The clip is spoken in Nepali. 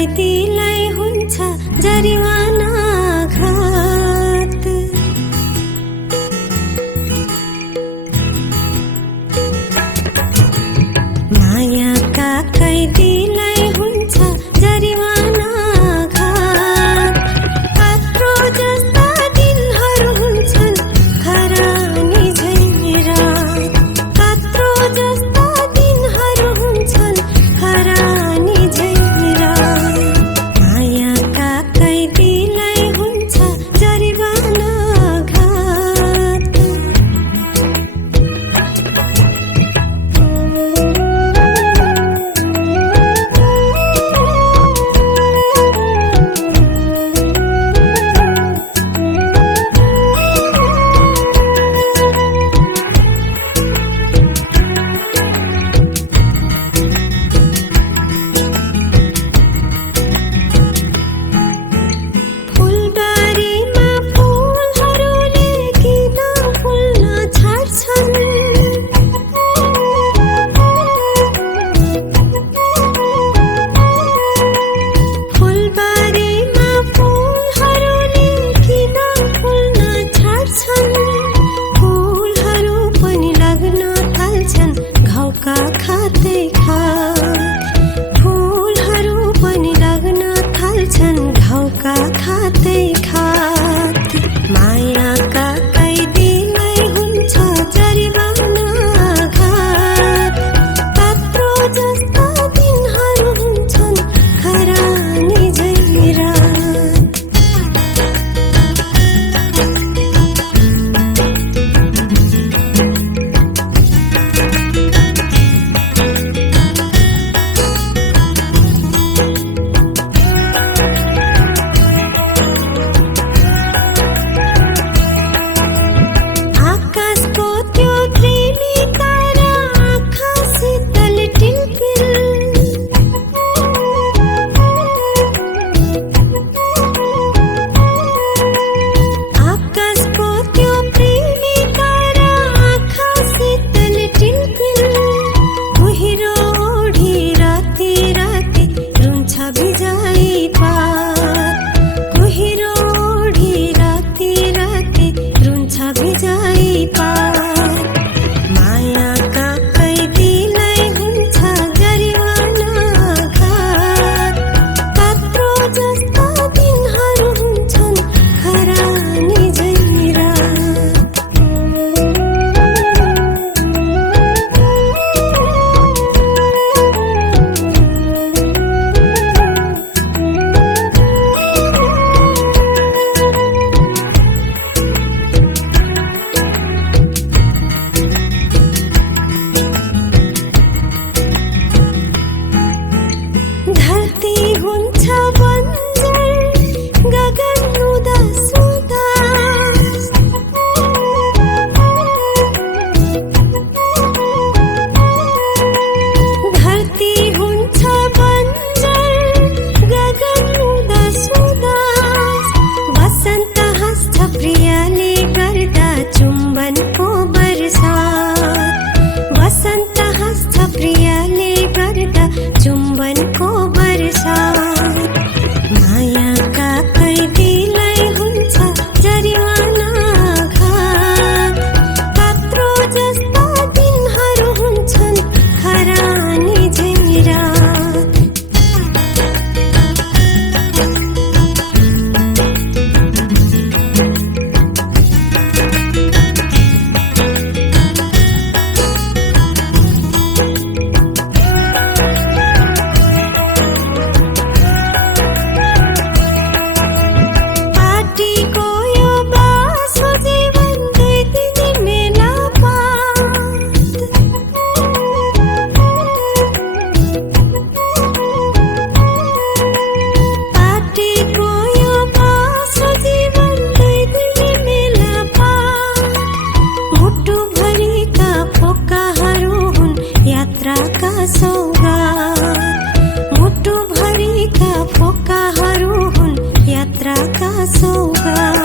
कैदीलाई हुन्छ जरिवाना घात। मायाका कैदीलाई हुन्छ जरिवाना घात। पात्रो जस्ता दिनहरू हुन्छन् खरानी झैँ रात। पात्रो जस्ता दिनहरू हुन्छन् खरानी झैँ रात। मायाका कैदीलाई हुन्छ जरिवाना घात। फुलबारीमा फुलहरूले किन फुल्न छाड्छन्? फुलबारीमा फुलहरूले किन फुल्न छाड्छन्? फुलहरू पनि लाग्न थाल्छन् घाउका खाँदै खात। फुलहरू पनि लाग्न थाल्छन् घाउका खाँदै खात। मायाका कैदीलाई हुन्छ जरिवाना घात। पात्रो जस्ता दिनहरू हुन्छन् खरानी झैँ रात। आकाशको त्यो त्रिमी तारा आँखा शीतल टिल्पिल। आकाशको त्यो त्रिमी तारा आँखा शीतल टिल्पिल। कुहिरो ओढी राति राति रुन्छ भिजाइ पात। कुहिरो ओढी राति राति रुन्छ भिजाइ पात। मायाका कैदीलाई हुन्छ जरिवाना घात। पात्रो जस्ता दिनहरू हुन्छन् खरानी झैँ रात। धरती हुन्छ बन्जर गगन उदास उदास। धरती हुन्छ बन्जर गगन उदास उदास। बसन्त हाँस्छ प्रियाले गर्दा चुम्बनको बरसात। बसन्त हाँस्छ प्रियाले गर्दा चुम्बनको बरसात। मायाका कैदीलाई हुन्छ जरिवाना घात। पात्रो जस्ता दिनहरू हुन्छन् खरानी झैँ रात। पार्टीको यो बासो जीवन दुई दिन मेला पात। पार्टीको यो बासो जीवन दुई दिन मेला पात। मुटुभरिका फोकाहरू हुन् यात्राका सौगात। मुटुभरिका फोकाहरू हुन् यात्राका सौगात।